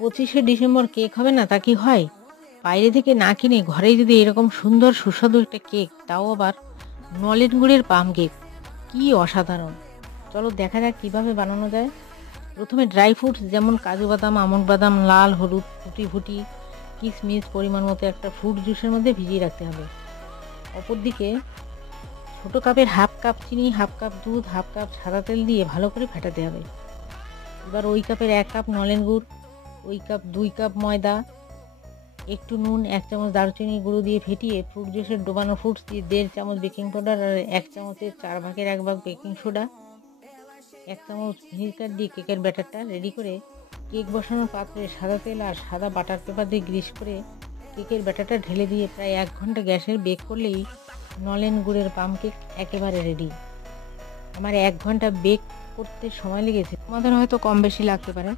25শে December cake হবে না তা কি হয়? বাইরে থেকে না কিনে ঘরেই যদি এরকম সুন্দর সুস্বাদু একটা কেক, তাও আবার নলেন গুড়ের পাম কেক, কি অসাধারণ! চলো দেখা যাক কিভাবে বানানো যায়। প্রথমে ড্রাই ফ্রুটস যেমন কাজু বাদাম, আমন্ড বাদাম, লাল হলুদ, ফুটি ফুটি, কিশমিশ পরিমাণ মতো একটা ফ্রুট জুসের মধ্যে ভিজিয়ে রাখতে হবে। অপরদিকে ছোটো কাপের হাফ কাপ চিনি, হাফ কাপ দুধ, হাফ কাপ সাদা তেল দিয়ে ভালো করে ফেটাতে হবে। এবার ওই কাপের 1 কাপ নলেন গুড়, ওই কাপ 2 কাপ ময়দা, একটু নুন, 1 চামচ দারুচিনি গুঁড়ো দিয়ে ফেটিয়ে ফ্রুট জুসের ডোবানো ফ্রুটস দিয়ে 1.5 চামচ বেকিং পাউডার আর 1 চামচের 4 ভাগের 1 ভাগ বেকিং সোডা, 1 চামচ ভিনিগার দিয়ে কেকের ব্যাটারটা রেডি করে কেক বসানোর পাত্রে সাদা তেল আর সাদা বাটার পেপার দিয়ে গ্রিস করে কেকের ব্যাটারটা ঢেলে দিয়ে প্রায় 1 ঘন্টা গ্যাসের বেক করলেই নলেন গুড়ের পাম কেক একেবারে রেডি। আমার 1 ঘন্টা বেক করতে সময় লেগেছে, তোমাদের হয়তো কম বেশি লাগতে পারে।